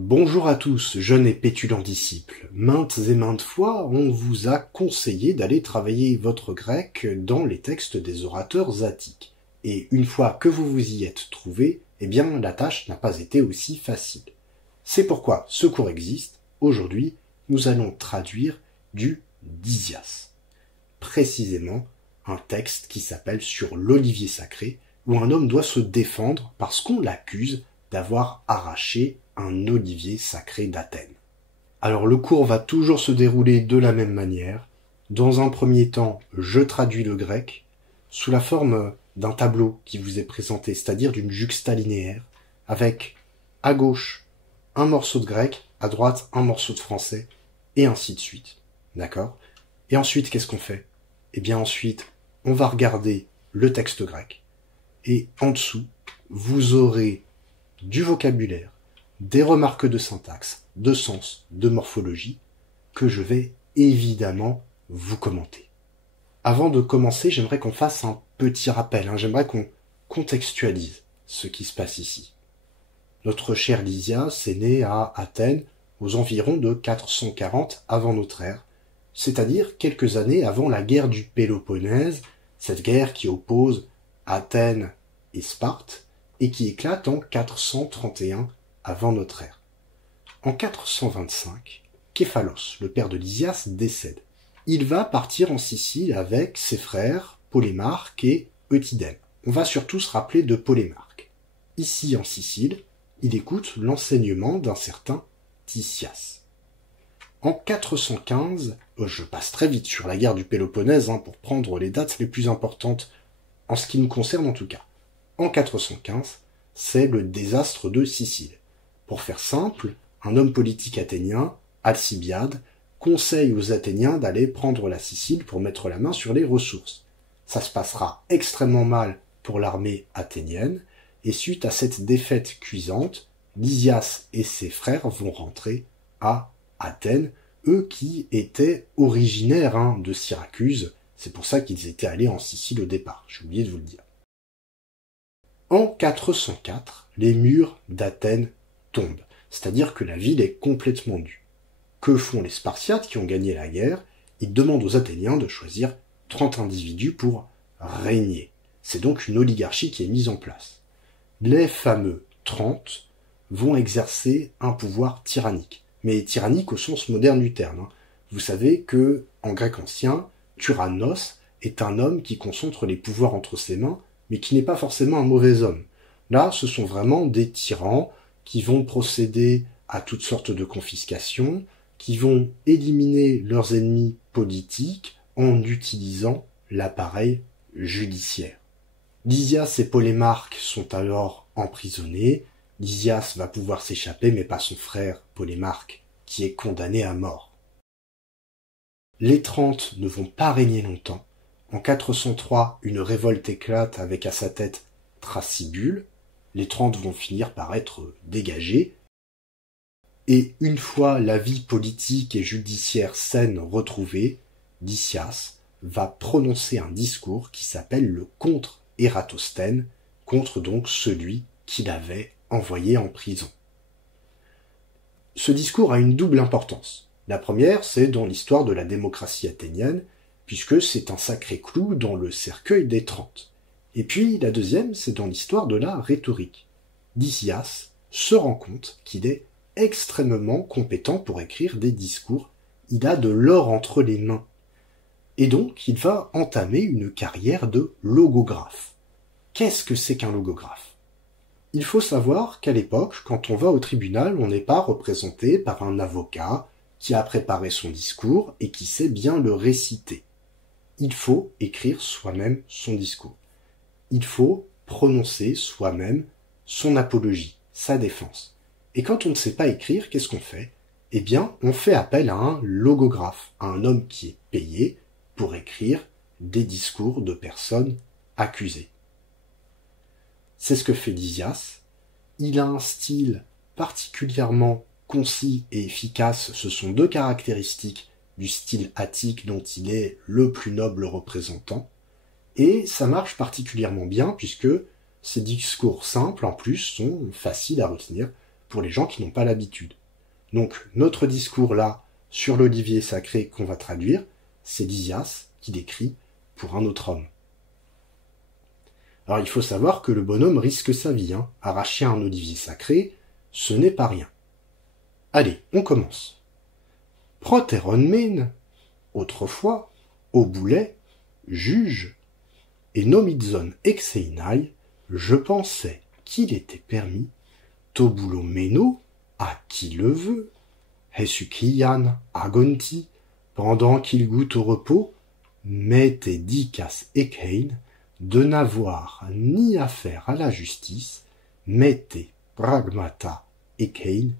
Bonjour à tous, jeunes et pétulants disciples. Maintes et maintes fois, on vous a conseillé d'aller travailler votre grec dans les textes des orateurs attiques. Et une fois que vous vous y êtes trouvé, eh bien, la tâche n'a pas été aussi facile. C'est pourquoi ce cours existe. Aujourd'hui, nous allons traduire du Lysias. Précisément, un texte qui s'appelle Sur l'olivier sacré, où un homme doit se défendre parce qu'on l'accuse d'avoir arraché un olivier sacré d'Athènes. Alors le cours va toujours se dérouler de la même manière. Dans un premier temps, je traduis le grec sous la forme d'un tableau qui vous est présenté, c'est-à-dire d'une juxtalinéaire, avec à gauche un morceau de grec, à droite un morceau de français, et ainsi de suite. D'accord ? Et ensuite, qu'est-ce qu'on fait ? Eh bien ensuite, on va regarder le texte grec, et en dessous, vous aurez du vocabulaire, des remarques de syntaxe, de sens, de morphologie, que je vais évidemment vous commenter. Avant de commencer, j'aimerais qu'on fasse un petit rappel, j'aimerais qu'on contextualise ce qui se passe ici. Notre cher Lysias est né à Athènes aux environs de 440 avant notre ère, c'est-à-dire quelques années avant la guerre du Péloponnèse, cette guerre qui oppose Athènes et Sparte, et qui éclate en 431 avant notre ère. En 425, Képhalos, le père de Lysias, décède. Il va partir en Sicile avec ses frères Polémarque et Eutydème. On va surtout se rappeler de Polémarque. Ici en Sicile, il écoute l'enseignement d'un certain Tisias. En 415, je passe très vite sur la guerre du Péloponnèse pour prendre les dates les plus importantes en ce qui nous concerne en tout cas. En 415, c'est le désastre de Sicile. Pour faire simple, un homme politique athénien, Alcibiade, conseille aux Athéniens d'aller prendre la Sicile pour mettre la main sur les ressources. Ça se passera extrêmement mal pour l'armée athénienne, et suite à cette défaite cuisante, Lysias et ses frères vont rentrer à Athènes, eux qui étaient originaires de Syracuse, c'est pour ça qu'ils étaient allés en Sicile au départ, j'ai oublié de vous le dire. En 404, les murs d'Athènes tombent, c'est-à-dire que la ville est complètement nue. Que font les Spartiates qui ont gagné la guerre ? Ils demandent aux Athéniens de choisir 30 individus pour régner. C'est donc une oligarchie qui est mise en place. Les fameux 30 vont exercer un pouvoir tyrannique, mais tyrannique au sens moderne du terme. Vous savez que, en grec ancien, tyrannos est un homme qui concentre les pouvoirs entre ses mains, mais qui n'est pas forcément un mauvais homme. Là, ce sont vraiment des tyrans qui vont procéder à toutes sortes de confiscations, qui vont éliminer leurs ennemis politiques en utilisant l'appareil judiciaire. Lysias et Polémarque sont alors emprisonnés. Lysias va pouvoir s'échapper, mais pas son frère Polémarque, qui est condamné à mort. Les 30 ne vont pas régner longtemps. En 403, une révolte éclate avec à sa tête Thrasybule. Les 30 vont finir par être dégagés. Et une fois la vie politique et judiciaire saine retrouvée, Lysias va prononcer un discours qui s'appelle le Contre Ératosthène, contre donc celui qui l'avait envoyé en prison. Ce discours a une double importance. La première, c'est dans l'histoire de la démocratie athénienne, puisque c'est un sacré clou dans le cercueil des 30. Et puis la deuxième, c'est dans l'histoire de la rhétorique. Lysias se rend compte qu'il est extrêmement compétent pour écrire des discours. Il a de l'or entre les mains. Et donc, il va entamer une carrière de logographe. Qu'est-ce que c'est qu'un logographe ? Il faut savoir qu'à l'époque, quand on va au tribunal, on n'est pas représenté par un avocat qui a préparé son discours et qui sait bien le réciter. Il faut écrire soi-même son discours. Il faut prononcer soi-même son apologie, sa défense. Et quand on ne sait pas écrire, qu'est-ce qu'on fait ? Eh bien, on fait appel à un logographe, à un homme qui est payé pour écrire des discours de personnes accusées. C'est ce que fait Lysias. Il a un style particulièrement concis et efficace. Ce sont deux caractéristiques du style attique dont il est le plus noble représentant. Et ça marche particulièrement bien puisque ces discours simples, en plus, sont faciles à retenir. pour les gens qui n'ont pas l'habitude. Donc notre discours là, sur l'olivier sacré qu'on va traduire, c'est Lysias qui décrit pour un autre homme. Alors il faut savoir que le bonhomme risque sa vie, arracher un olivier sacré, ce n'est pas rien. Allez, on commence. Proteronmen, autrefois, au boulet, juge, et nomidzon exeinai, je pensais qu'il était permis, tobulomeno, à qui le veut, hesukian agonti, pendant qu'il goûte au repos, mette dicas ekein, de n'avoir ni affaire à la justice, mette pragmata ekein,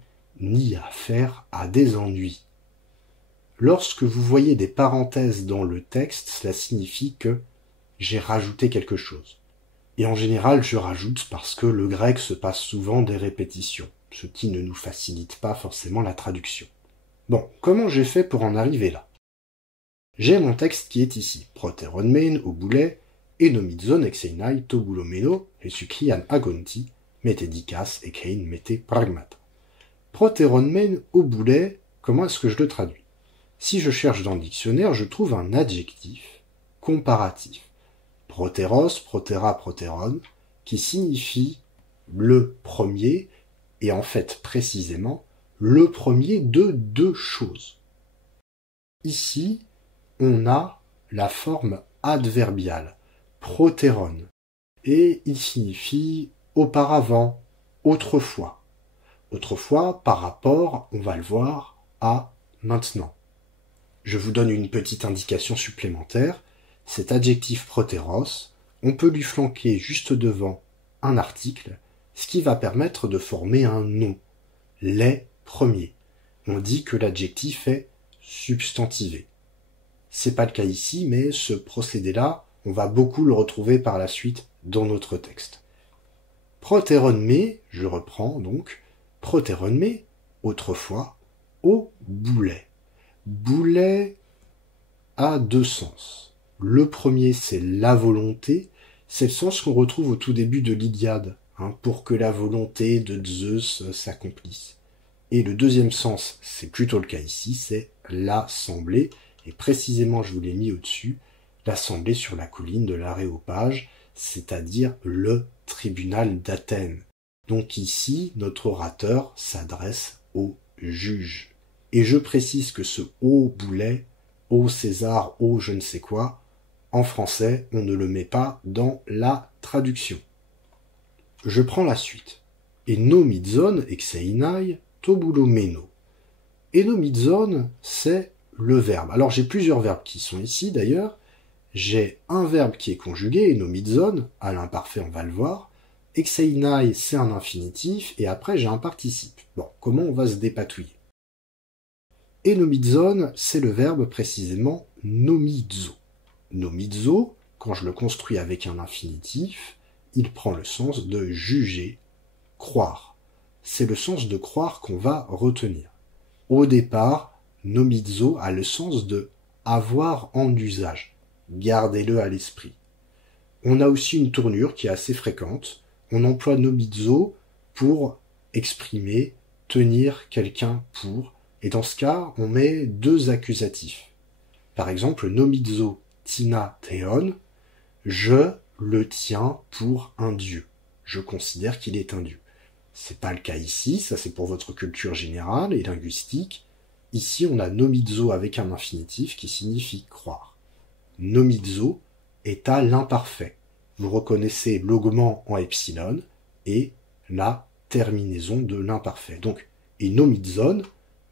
ni affaire à des ennuis. Lorsque vous voyez des parenthèses dans le texte, cela signifie que j'ai rajouté quelque chose. Et en général, je rajoute parce que le grec se passe souvent des répétitions, ce qui ne nous facilite pas forcément la traduction. Bon, comment j'ai fait pour en arriver là? J'ai mon texte qui est ici, proteronmen au boulet, enomidzon exeinai tobulomeno, esukian agonti, mette dicas ekein mette pragmata. Proteronmen au boulet, comment est-ce que je le traduis? Si je cherche dans le dictionnaire, je trouve un adjectif comparatif. Proteros, protera, proteron, qui signifie le premier, et en fait précisément, le premier de deux choses. Ici, on a la forme adverbiale, proteron, et il signifie auparavant, autrefois. Autrefois, par rapport, on va le voir, à maintenant. Je vous donne une petite indication supplémentaire. Cet adjectif proteros, on peut lui flanquer juste devant un article, ce qui va permettre de former un nom, les premiers. On dit que l'adjectif est substantivé. C'est pas le cas ici, mais ce procédé-là, on va beaucoup le retrouver par la suite dans notre texte. Proteronme, je reprends donc, proteronme, autrefois, au boulet. Boulet a deux sens. Le premier, c'est la volonté. C'est le sens qu'on retrouve au tout début de l'Iliade, pour que la volonté de Zeus s'accomplisse. Et le deuxième sens, c'est plutôt le cas ici, c'est l'assemblée. Et précisément, je vous l'ai mis au-dessus, l'assemblée sur la colline de l'Aréopage, c'est-à-dire le tribunal d'Athènes. Donc ici, notre orateur s'adresse au juge. Et je précise que ce « au boulet »,« au César »,« au je ne sais quoi », en français, on ne le met pas dans la traduction. Je prends la suite. Enomidzon exeinai tobulomeno. Enomidzon, c'est le verbe. Alors j'ai plusieurs verbes qui sont ici d'ailleurs. J'ai un verbe qui est conjugué, enomidzon, à l'imparfait on va le voir. Exeinai, c'est un infinitif, et après j'ai un participe. Bon, comment on va se dépatouiller? Enomidzon, c'est le verbe précisément nomizo. Nomizo, quand je le construis avec un infinitif, il prend le sens de juger, croire. C'est le sens de croire qu'on va retenir. Au départ, nomizo a le sens de avoir en usage. Gardez-le à l'esprit. On a aussi une tournure qui est assez fréquente. On emploie nomizo pour exprimer, tenir quelqu'un pour, et dans ce cas, on met deux accusatifs. Par exemple, nomizo tina theon, je le tiens pour un dieu. Je considère qu'il est un dieu. C'est pas le cas ici, ça c'est pour votre culture générale et linguistique. Ici, on a nomizo avec un infinitif qui signifie croire. Nomizo est à l'imparfait. Vous reconnaissez l'augment en epsilon et la terminaison de l'imparfait. Donc, et nomidzon,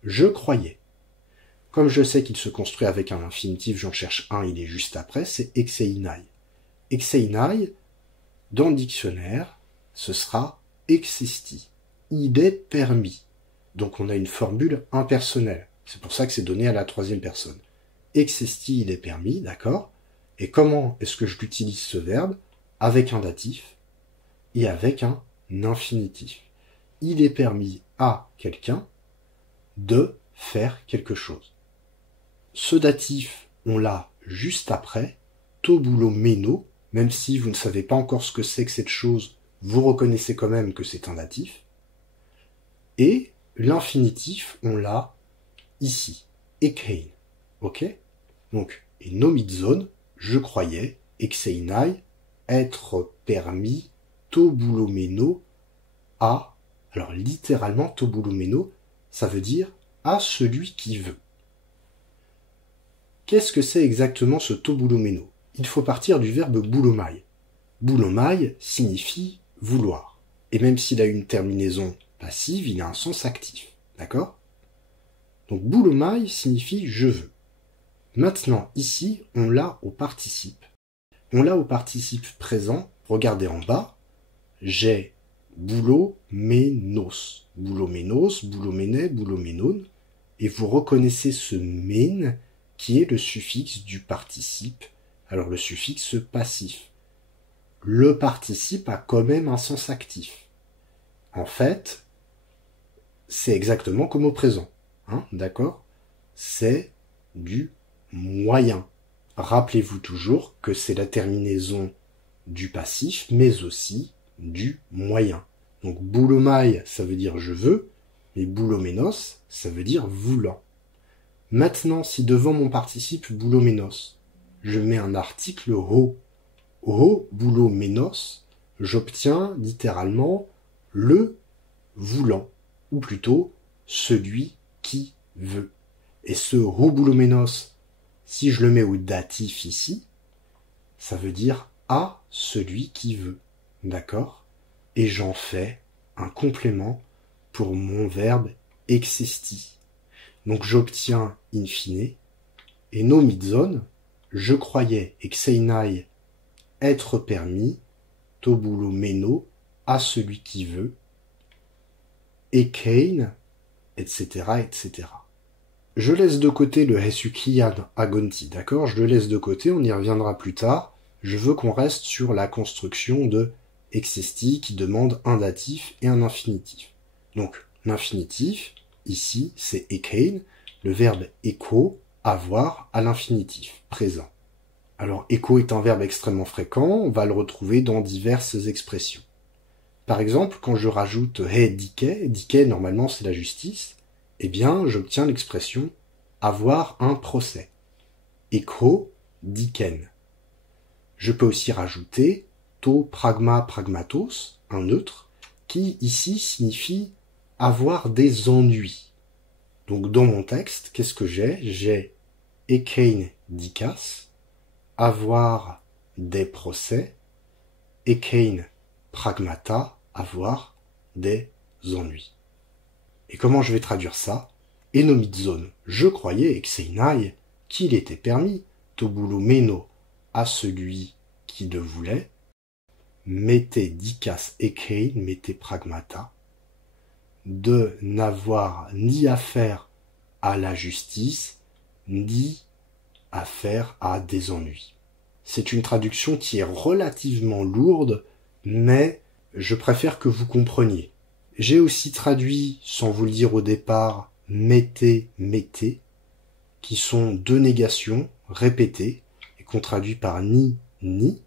je croyais. Comme je sais qu'il se construit avec un infinitif, j'en cherche un, il est juste après, c'est exeinai. Exeinai, dans le dictionnaire, ce sera existi. Il est permis. Donc on a une formule impersonnelle. C'est pour ça que c'est donné à la troisième personne. Existi, il est permis, d'accord? Et comment est-ce que je l'utilise ce verbe? Avec un datif et avec un infinitif. Il est permis à quelqu'un de faire quelque chose. Ce datif, on l'a juste après, tobulomeno, même si vous ne savez pas encore ce que c'est que cette chose, vous reconnaissez quand même que c'est un datif. Et l'infinitif, on l'a ici, ekein. Ok? Donc, enomizon, je croyais, exeinai, être permis, tobulomeno, à, alors littéralement tobulomeno, ça veut dire à celui qui veut. Qu'est-ce que c'est exactement ce tobulomeno? Il faut partir du verbe boulomai. Boulomai signifie vouloir. Et même s'il a une terminaison passive, il a un sens actif. D'accord? Donc boulomai signifie je veux. Maintenant, ici, on l'a au participe. On l'a au participe présent. Regardez en bas. J'ai boulomenos. Boulomenos, boulomene, boulomenon. Et vous reconnaissez ce men qui est le suffixe du participe. Alors le suffixe passif. Le participe a quand même un sens actif. En fait, c'est exactement comme au présent. Hein, d'accord? C'est du moyen. Rappelez-vous toujours que c'est la terminaison du passif, mais aussi du moyen. Donc boulomai, ça veut dire je veux, et boulomenos, ça veut dire voulant. Maintenant, si devant mon participe boulomenos, je mets un article ho, ho boulomenos, j'obtiens littéralement le voulant, ou plutôt celui qui veut. Et ce ho boulomenos, si je le mets au datif ici, ça veut dire à celui qui veut. D'accord? Et j'en fais un complément pour mon verbe existi. Donc j'obtiens in fine, et nomizon, je croyais exeinai être permis, tobulomeno, à celui qui veut, ekein, etc., etc. Je laisse de côté le hesukian agonti, d'accord? Je le laisse de côté, on y reviendra plus tard. Je veux qu'on reste sur la construction de existi qui demande un datif et un infinitif. Donc, l'infinitif, ici, c'est ekein, le verbe echo, avoir, à l'infinitif, présent. Alors, echo est un verbe extrêmement fréquent, on va le retrouver dans diverses expressions. Par exemple, quand je rajoute he dike, dike normalement c'est la justice, eh bien, j'obtiens l'expression avoir un procès. Echo diken. Je peux aussi rajouter to pragma pragmatos, un neutre, qui ici signifie avoir des ennuis. Donc dans mon texte, qu'est-ce que j'ai? J'ai ekein dikas, avoir des procès, ekein pragmata, avoir des ennuis. Et comment je vais traduire ça? Enomizon, je croyais, exeinai, qu'il était permis, tobulomeno, à celui qui le voulait, mette dikas ekein, mette pragmata, de n'avoir ni affaire à la justice, ni affaire à des ennuis. C'est une traduction qui est relativement lourde, mais je préfère que vous compreniez. J'ai aussi traduit, sans vous le dire au départ, mettez, mettez, qui sont deux négations répétées et qu'on traduit par ni, ni.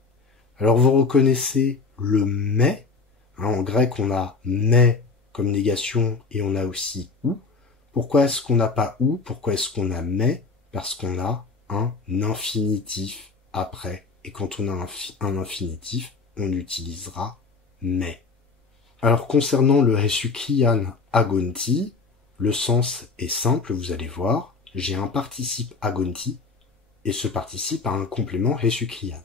Alors vous reconnaissez le mais. En grec, on a mais comme négation et on a aussi ou. Pourquoi est-ce qu'on n'a pas ou? Pourquoi est-ce qu'on a mais? Parce qu'on a un infinitif après. Et quand on a un infinitif, on utilisera mais. Alors concernant le hesukian agonti, le sens est simple, vous allez voir. J'ai un participe agonti et ce participe a un complément hesukian.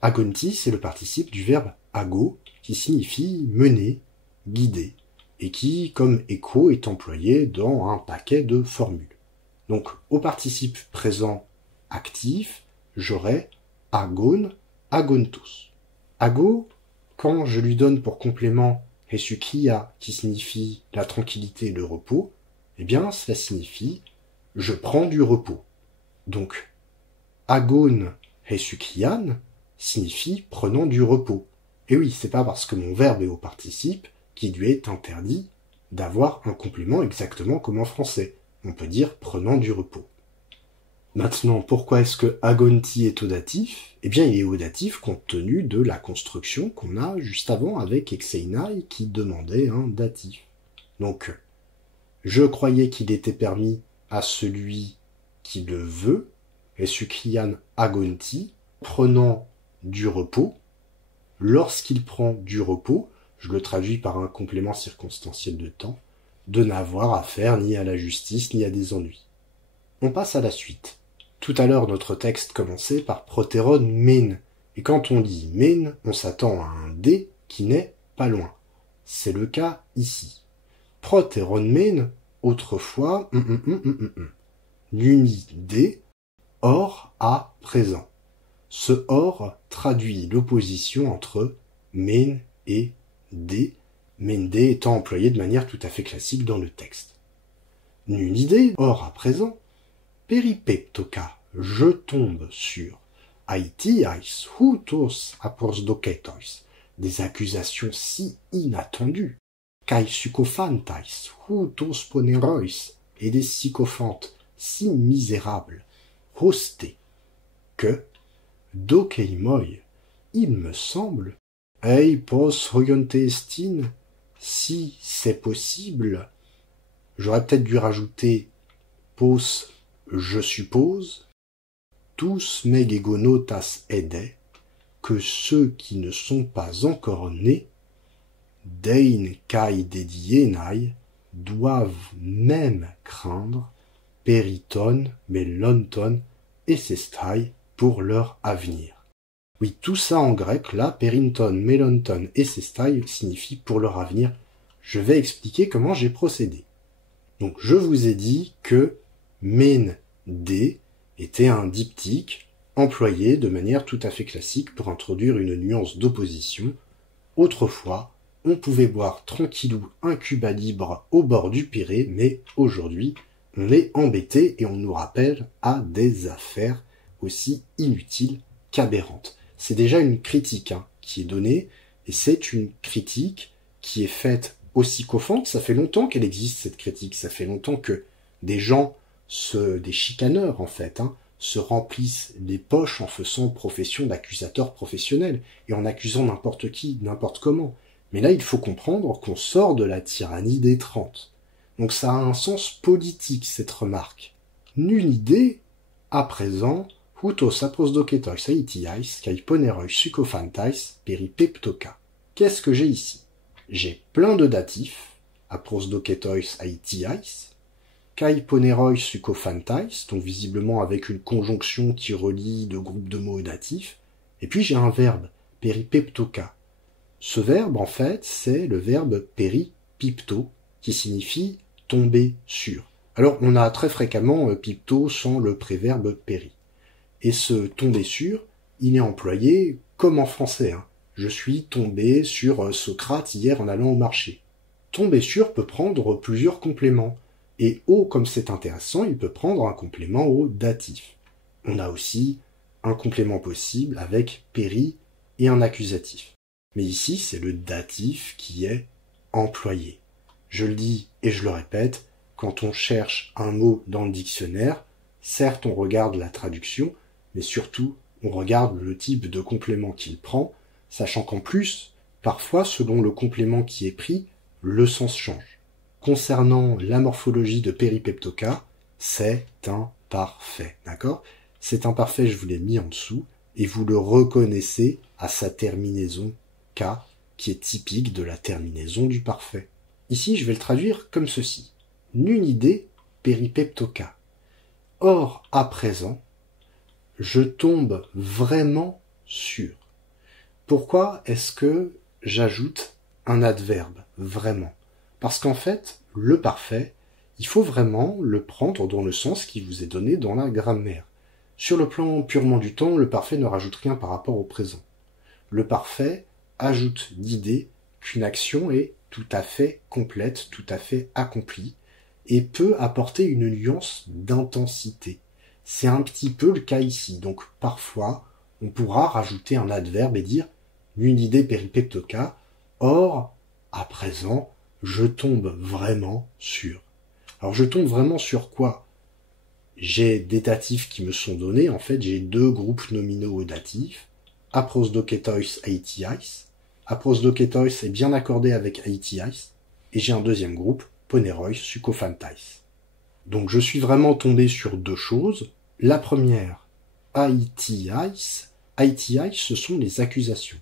Agonti, c'est le participe du verbe ago qui signifie mener, guider et qui, comme écho, est employé dans un paquet de formules. Donc au participe présent actif, j'aurai agon, agontos. Ago, quand je lui donne pour complément hesukia, qui signifie la tranquillité et le repos, eh bien, cela signifie je prends du repos. Donc, agon hesukian signifie prenant du repos. Et oui, c'est pas parce que mon verbe est au participe qu'il lui est interdit d'avoir un complément exactement comme en français. On peut dire prenant du repos. Maintenant, pourquoi est-ce que agonti est au datif? Eh bien, il est au datif compte tenu de la construction qu'on a juste avant avec exeinai qui demandait un datif. Donc, je croyais qu'il était permis à celui qui le veut, et sucrian agonti, prenant du repos. Lorsqu'il prend du repos, je le traduis par un complément circonstanciel de temps, de n'avoir affaire ni à la justice ni à des ennuis. On passe à la suite. Tout à l'heure, notre texte commençait par protéron men. Et quand on dit men, on s'attend à un D qui n'est pas loin. C'est le cas ici. Protéron men, autrefois, l'uni D, or à présent. Ce or traduit l'opposition entre men et D, men D étant employé de manière tout à fait classique dans le texte. Nunide, or à présent, peripeptoka, je tombe sur, aitiais hutos aposdoketois, des accusations si inattendues, kai sycophantais hutos ponerois, et des sycophantes si misérables, hoste, que, dokeimoi, il me semble, ei pos hoyonte estin, si c'est possible, j'aurais peut-être dû rajouter pos, je suppose, tous megegonotas ede, que ceux qui ne sont pas encore nés, dein kai dedienai, doivent même craindre periton, melonton et sestai pour leur avenir. Oui, tout ça en grec, là, perinton, melonton et sestai signifie pour leur avenir. Je vais expliquer comment j'ai procédé. Donc, je vous ai dit que men D était un diptyque employé de manière tout à fait classique pour introduire une nuance d'opposition. Autrefois, on pouvait boire tranquillou un Cuba libre au bord du Pirée, mais aujourd'hui, on est embêté et on nous rappelle à des affaires aussi inutiles qu'aberrantes. C'est déjà une critique qui est donnée, et c'est une critique qui est faite aux sycophantes. Ça fait longtemps qu'elle existe, cette critique. Ça fait longtemps que des gens, des chicaneurs en fait, se remplissent les poches en faisant profession d'accusateur professionnel, et en accusant n'importe qui, n'importe comment. Mais là, il faut comprendre qu'on sort de la tyrannie des 30. Donc ça a un sens politique, cette remarque. Nulle idée, à présent, hutos aposdoketois aitiais, kai poneroi sycophantais peripeptoka. Qu'est-ce que j'ai ici? J'ai plein de datifs, aposdoketois aitiais, kai poneroi sycophantais, donc visiblement avec une conjonction qui relie deux groupes de mots datifs, et puis j'ai un verbe, peripeptoka. Ce verbe, en fait, c'est le verbe peripipto, qui signifie tomber sur. Alors, on a très fréquemment pipto sans le préverbe péri. Et ce tomber sur, il est employé comme en français. Je suis tombé sur Socrate hier en allant au marché. Tomber sur peut prendre plusieurs compléments. Et au, comme c'est intéressant, il peut prendre un complément au datif. On a aussi un complément possible avec péri et un accusatif. Mais ici, c'est le datif qui est employé. Je le dis et je le répète, quand on cherche un mot dans le dictionnaire, certes on regarde la traduction, mais surtout on regarde le type de complément qu'il prend, sachant qu'en plus, parfois selon le complément qui est pris, le sens change. Concernant la morphologie de peripeptoka, c'est un parfait, d'accord? Cet imparfait, je vous l'ai mis en dessous, et vous le reconnaissez à sa terminaison K, qui est typique de la terminaison du parfait. Ici, je vais le traduire comme ceci. Nunide peripeptoka. Or, à présent, je tombe vraiment sur. Pourquoi est-ce que j'ajoute un adverbe, vraiment? Parce qu'en fait, le parfait, il faut vraiment le prendre dans le sens qui vous est donné dans la grammaire. Sur le plan purement du temps, le parfait ne rajoute rien par rapport au présent. Le parfait ajoute l'idée qu'une action est tout à fait complète, tout à fait accomplie, et peut apporter une nuance d'intensité. C'est un petit peu le cas ici. Donc parfois, on pourra rajouter un adverbe et dire « une idée peripeptoka », or, à présent, je tombe vraiment sur. Alors je tombe vraiment sur quoi? J'ai des datifs qui me sont donnés, en fait j'ai deux groupes nominaux datifs, aposdoketois aitiais. Aposdoketois est bien accordé avec aitiais, et j'ai un deuxième groupe, Ponerois Sucophantais. Donc je suis vraiment tombé sur deux choses. La première, aitiais. Aitiais, ce sont les accusations.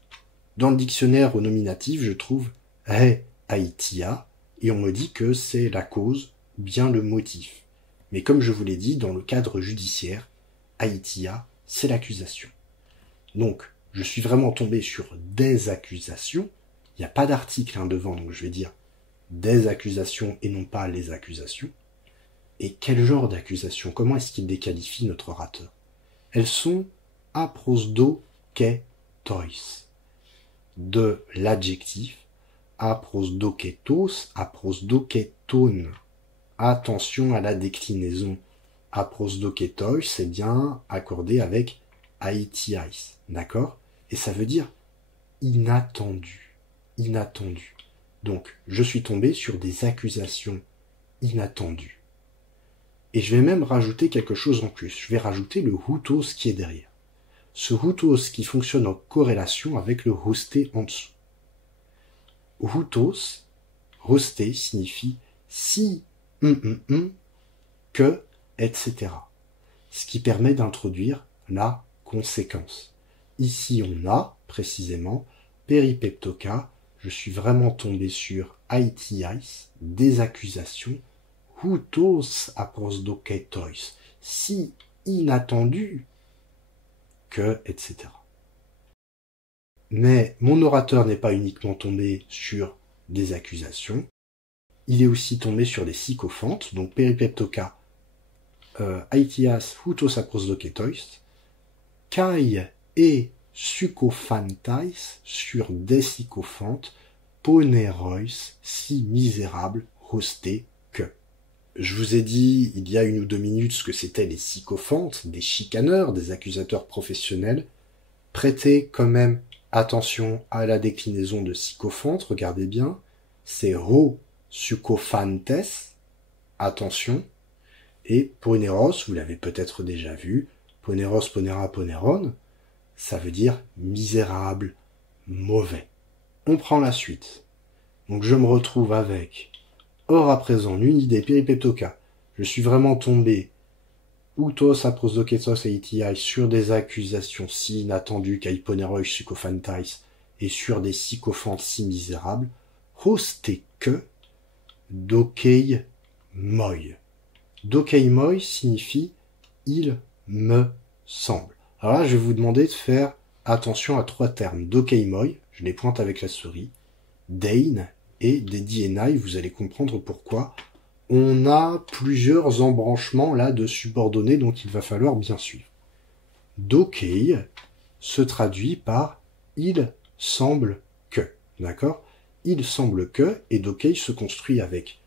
Dans le dictionnaire au nominatif, je trouve re aitia, et on me dit que c'est la cause ou bien le motif. Mais comme je vous l'ai dit, dans le cadre judiciaire, aitia, c'est l'accusation. Donc, je suis vraiment tombé sur des accusations. Il n'y a pas d'article devant, donc je vais dire des accusations et non pas les accusations. Et quel genre d'accusations? Comment est-ce qu'il déqualifie notre orateur? Elles sont aprosdoketos, de l'adjectif aprosdoketos, aprosdoketon. Attention à la déclinaison. Aprosdoketos, c'est bien accordé avec aitiais, d'accord? Et ça veut dire inattendu, inattendu. Donc, je suis tombé sur des accusations inattendues. Et je vais même rajouter quelque chose en plus. Je vais rajouter le hutos qui est derrière. Ce hutos qui fonctionne en corrélation avec le hosté en dessous. Hutos, hosté signifie si, que, etc. Ce qui permet d'introduire la conséquence. Ici, on a, précisément, peripeptoka. Je suis vraiment tombé sur aitiais, des accusations, hutos aprosdoketos, si inattendu que, etc. Mais mon orateur n'est pas uniquement tombé sur des accusations, il est aussi tombé sur des sycophantes, donc peripeptoka, aitias, hutos aprosdoketos, kai et sucophantais sur des sycophantes, ponerois, si misérable, hosté que. Je vous ai dit il y a 1 ou 2 minutes ce que c'étaient les sycophantes, des chicaneurs, des accusateurs professionnels. Prêtez quand même attention à la déclinaison de sycophante, regardez bien, c'est ro sucophantes, attention, et poneros, vous l'avez peut-être déjà vu, poneros, ponera, poneron, ça veut dire misérable, mauvais. On prend la suite. Donc je me retrouve avec or à présent l'unidée peripeptoka. Je suis vraiment tombé utos aprosdoketos aitiais sur des accusations si inattendues qu'aiponeroi sucophantais et sur des sycophantes si misérables. Hosté que dokei moi. Dokei moi signifie il me semble. Alors là, je vais vous demander de faire attention à 3 termes. Dokei moi, je les pointe avec la souris. Dein et des dienai, vous allez comprendre pourquoi. On a plusieurs embranchements là de subordonnés, donc il va falloir bien suivre. Dokei se traduit par il semble que, d'accord? Il semble que, et dokei se construit avec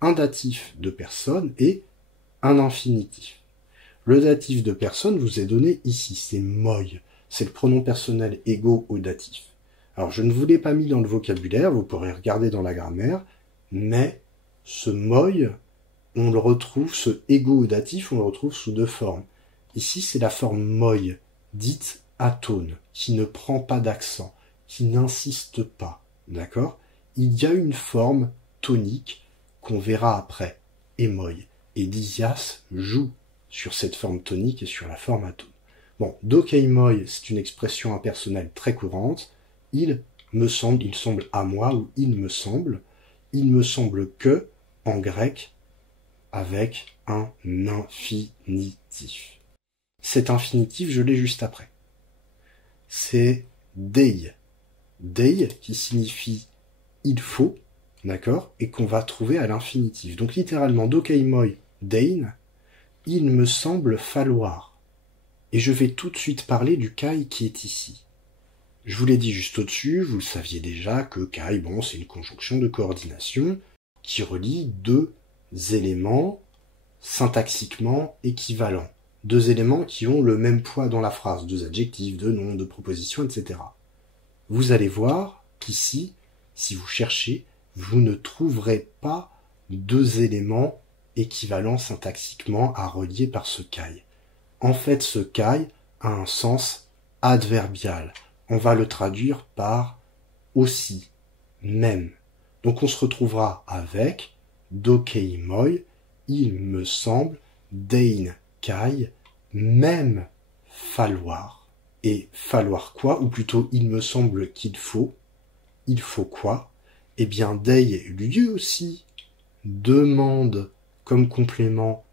un datif de personne et un infinitif. Le datif de personne vous est donné ici, c'est moi, c'est le pronom personnel égaux au datif. Alors je ne vous l'ai pas mis dans le vocabulaire, vous pourrez regarder dans la grammaire, mais ce moi, on le retrouve, ce égaux au datif, on le retrouve sous 2 formes. Ici c'est la forme moi, dite atone, qui ne prend pas d'accent, qui n'insiste pas, d'accord? Il y a une forme tonique qu'on verra après, émoi, et Lysias joue sur cette forme tonique et sur la forme atone. Bon, dokei moi, c'est une expression impersonnelle très courante. Il me semble, il semble à moi, ou il me semble que, en grec, avec un infinitif. Cet infinitif, je l'ai juste après. C'est dei. Dei, qui signifie il faut, d'accord, et qu'on va trouver à l'infinitif. Donc littéralement, dokei moi, dein, il me semble falloir. Et je vais tout de suite parler du kai qui est ici. Je vous l'ai dit juste au-dessus, vous le saviez déjà que kai, bon, c'est une conjonction de coordination qui relie 2 éléments syntaxiquement équivalents. 2 éléments qui ont le même poids dans la phrase, 2 adjectifs, 2 noms, 2 propositions, etc. Vous allez voir qu'ici, si vous cherchez, vous ne trouverez pas 2 éléments équivalents syntaxiquement à relier par ce kai. En fait, ce kai a un sens adverbial. On va le traduire par aussi, même. Donc on se retrouvera avec dokei moi, il me semble, dein kai, même falloir. Et falloir quoi? Ou plutôt il me semble qu'il faut. Il faut quoi? Eh bien dei lui aussi demande comme complément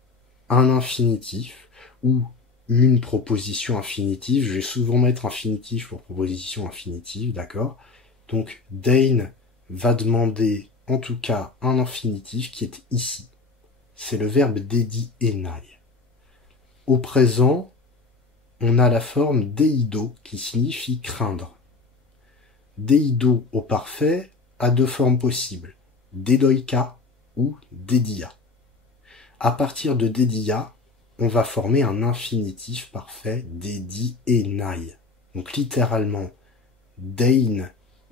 un infinitif ou une proposition infinitive. Je vais souvent mettre infinitif pour proposition infinitive, d'accord? Donc dein va demander en tout cas un infinitif qui est ici. C'est le verbe dedi enai. Au présent, on a la forme deido qui signifie craindre. Deido au parfait a deux formes possibles, dedoika ou dedia. À partir de dedia, on va former un infinitif parfait dedi enai. Donc littéralement, dein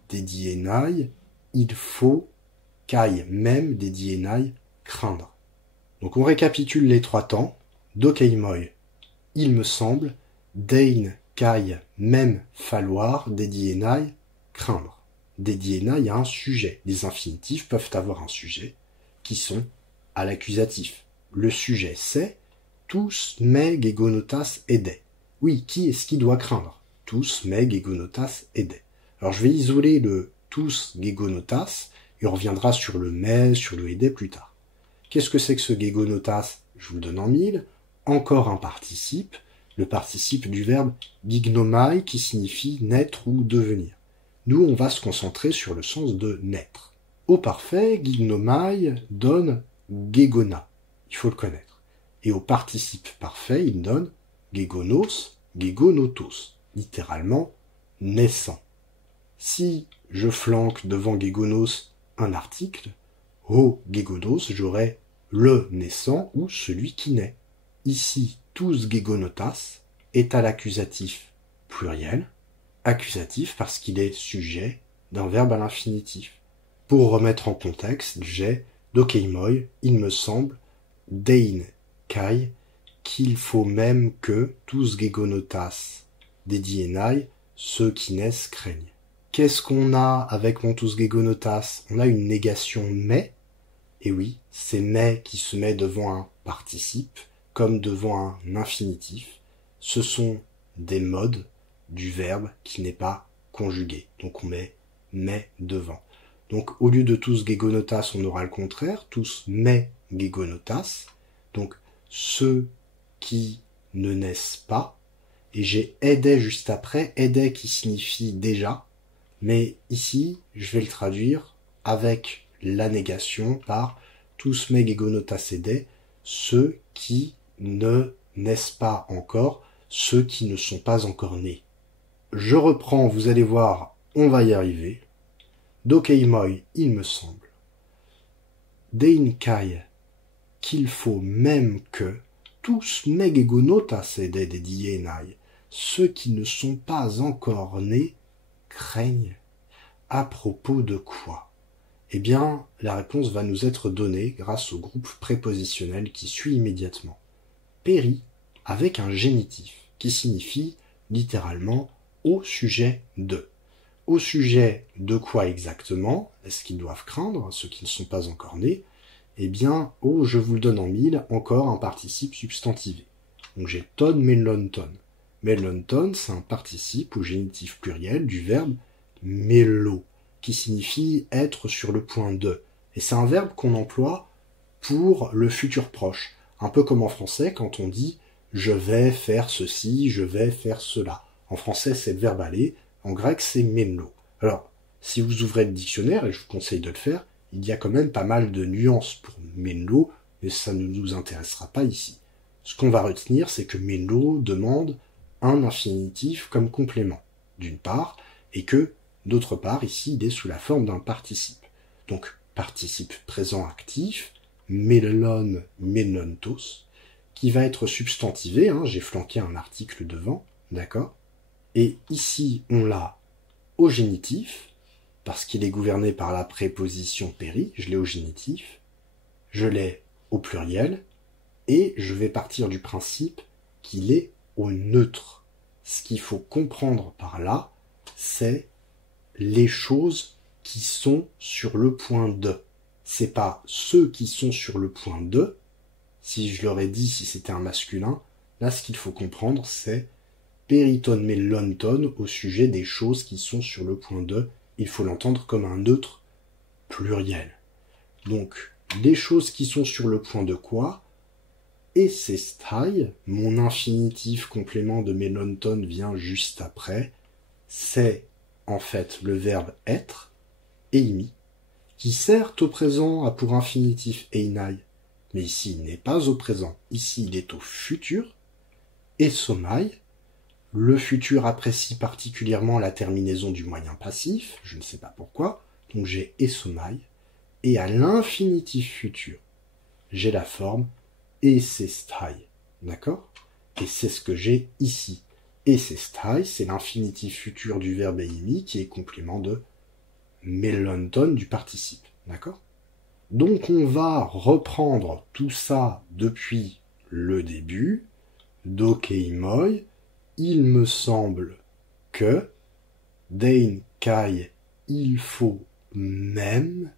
dedi enai, il faut kai même dedi enai craindre. Donc on récapitule les trois temps. Dokei moi, il me semble, dein kai même falloir, dedi enai craindre. Dedi enai a un sujet. Les infinitifs peuvent avoir un sujet qui sont à l'accusatif. Le sujet c'est tous me gegonotas ede. Oui, qui est-ce qui doit craindre? Tous me gegonotas ede. Alors je vais isoler le tous gegonotas et on reviendra sur le me, sur le ede plus tard. Qu'est-ce que c'est que ce gegonotas? Je vous le donne en mille. Encore un participe, le participe du verbe gignomai qui signifie naître ou devenir. Nous, on va se concentrer sur le sens de naître. Au parfait, gignomai donne gegona. Il faut le connaître. Et au participe parfait, il donne gegonos, gegonotos. Littéralement, naissant. Si je flanque devant gegonos un article, ho gegonos, j'aurai le naissant ou celui qui naît. Ici, tous gegonotas est à l'accusatif pluriel, accusatif parce qu'il est sujet d'un verbe à l'infinitif. Pour remettre en contexte, j'ai dokei moi, il me semble, dein kai, qu'il faut même que tous gegonotas dedi enai, ceux qui naissent craignent. Qu'est-ce qu'on a avec mon tous gegonotas? On a une négation mais, et oui, c'est mais qui se met devant un participe, comme devant un infinitif. Ce sont des modes du verbe qui n'est pas conjugué. Donc on met mais devant. Donc au lieu de tous gegonotas, on aura le contraire, tous me gegonotas. Donc ceux qui ne naissent pas. Et j'ai ede juste après, ede qui signifie déjà. Mais ici, je vais le traduire avec la négation par tous me gegonotas ede, ceux qui ne naissent pas encore, ceux qui ne sont pas encore nés. Je reprends, vous allez voir, on va y arriver. Dokei moi, il me semble. Dein kai, qu'il faut même que tous me gegonotas ede dedi enai, ceux qui ne sont pas encore nés, craignent. À propos de quoi? Eh bien, la réponse va nous être donnée grâce au groupe prépositionnel qui suit immédiatement. Péri avec un génitif qui signifie littéralement au sujet de. Au sujet de quoi exactement est-ce qu'ils doivent craindre, ceux qui ne sont pas encore nés? Eh bien, je vous le donne en mille, encore un participe substantivé. Donc j'ai ton, melon, ton. Melon, ton, c'est un participe au génitif pluriel du verbe melo, qui signifie être sur le point de. Et c'est un verbe qu'on emploie pour le futur proche. Un peu comme en français quand on dit « je vais faire ceci, je vais faire cela ». En français, c'est le verbe aller. En grec, c'est melo. Alors, si vous ouvrez le dictionnaire, et je vous conseille de le faire, il y a quand même pas mal de nuances pour melo, mais ça ne nous intéressera pas ici. Ce qu'on va retenir, c'est que melo demande un infinitif comme complément, d'une part, et que, d'autre part, ici, il est sous la forme d'un participe. Donc, participe présent actif, melon, melontos, qui va être substantivé, j'ai flanqué un article devant, d'accord? Et ici, on l'a au génitif, parce qu'il est gouverné par la préposition péri, je l'ai au génitif, je l'ai au pluriel, et je vais partir du principe qu'il est au neutre. Ce qu'il faut comprendre par là, c'est les choses qui sont sur le point de. C'est pas ceux qui sont sur le point de. Si je leur ai dit si c'était un masculin, là ce qu'il faut comprendre c'est periton mellonton au sujet des choses qui sont sur le point de. Il faut l'entendre comme un neutre pluriel. Donc, les choses qui sont sur le point de quoi, essestai, mon infinitif complément de mellonton vient juste après, c'est en fait le verbe être, eimi, qui certes au présent a pour infinitif einai, mais ici il n'est pas au présent, ici il est au futur, esomai, le futur apprécie particulièrement la terminaison du moyen passif, je ne sais pas pourquoi, donc j'ai esomai, et à l'infinitif futur, j'ai la forme essestai, d'accord? Et c'est ce que j'ai ici. Essestai, c'est l'infinitif futur du verbe eimi qui est complément de mellonton du participe, d'accord? Donc on va reprendre tout ça depuis le début. Dokeimoi, il me semble que dein kai, il faut même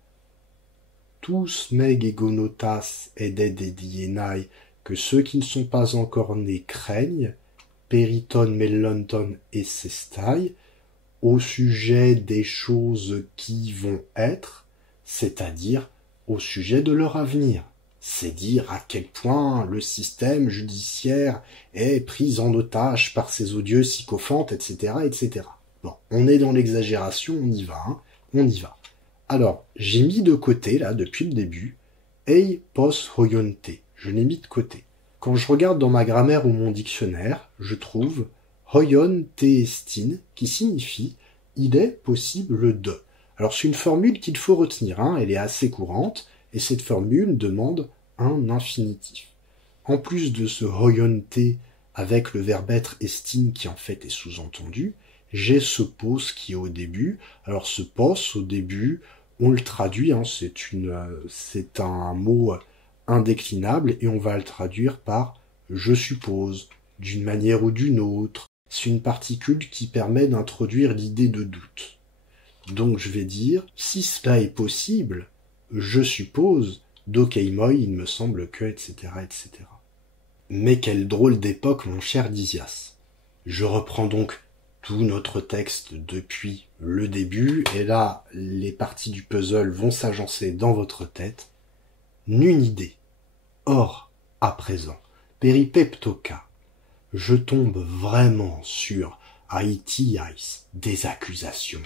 tous meg egonotas ededienai, que ceux qui ne sont pas encore nés craignent, periton mellonton essestai, au sujet des choses qui vont être, c'est-à-dire au sujet de leur avenir. C'est dire à quel point le système judiciaire est pris en otage par ces odieux sycophantes, etc., etc. Bon, on est dans l'exagération, on y va, hein, on y va. Alors, j'ai mis de côté, là, depuis le début, ei pos hoyonte. Je l'ai mis de côté. Quand je regarde dans ma grammaire ou mon dictionnaire, je trouve hoyon teestin, qui signifie il est possible de. Alors, c'est une formule qu'il faut retenir, hein, elle est assez courante, et cette formule demande un infinitif. En plus de ce hoyonte avec le verbe être estime qui en fait est sous-entendu, j'ai ce pos qui est au début. Alors, ce pos, au début, on le traduit, hein, c'est un mot indéclinable et on va le traduire par je suppose, d'une manière ou d'une autre. C'est une particule qui permet d'introduire l'idée de doute. Donc je vais dire, si cela est possible, je suppose, dokeimoi, il me semble que, etc., etc. Mais quelle drôle d'époque, mon cher Dizias. Je reprends donc tout notre texte depuis le début, et là, les parties du puzzle vont s'agencer dans votre tête. Nulle idée. Or, à présent, peripeptoka, je tombe vraiment sur aitiais, des accusations,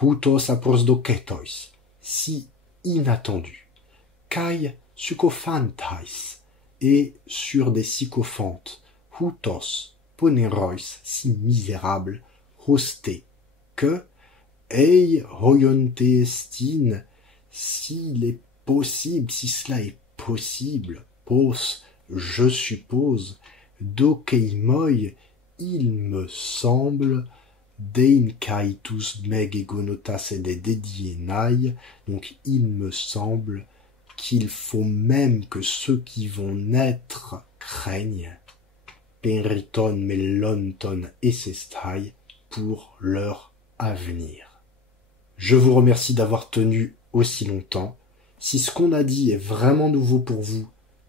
hutos aposdoketois, si inattendus, kai sycophantais, et sur des sycophantes, hutos, ponerois, si misérables, hosté, que, ei hoyonte estin, s'il est possible, si cela est possible, pos, je suppose, dokeimoi, il me semble, dein kaitus meg egonotas ededienai, donc il me semble qu'il faut même que ceux qui vont naître craignent, periton mellonton essestai, pour leur avenir. Je vous remercie d'avoir tenu aussi longtemps. Si ce qu'on a dit est vraiment nouveau pour vous,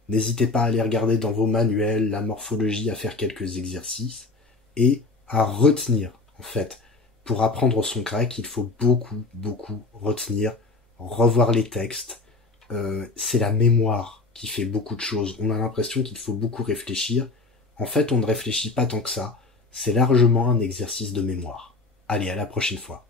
n'hésitez pas à aller regarder dans vos manuels, la morphologie, à faire quelques exercices et à retenir, en fait. Pour apprendre son grec, il faut beaucoup retenir, revoir les textes. C'est la mémoire qui fait beaucoup de choses. On a l'impression qu'il faut beaucoup réfléchir. En fait, on ne réfléchit pas tant que ça. C'est largement un exercice de mémoire. Allez, à la prochaine fois.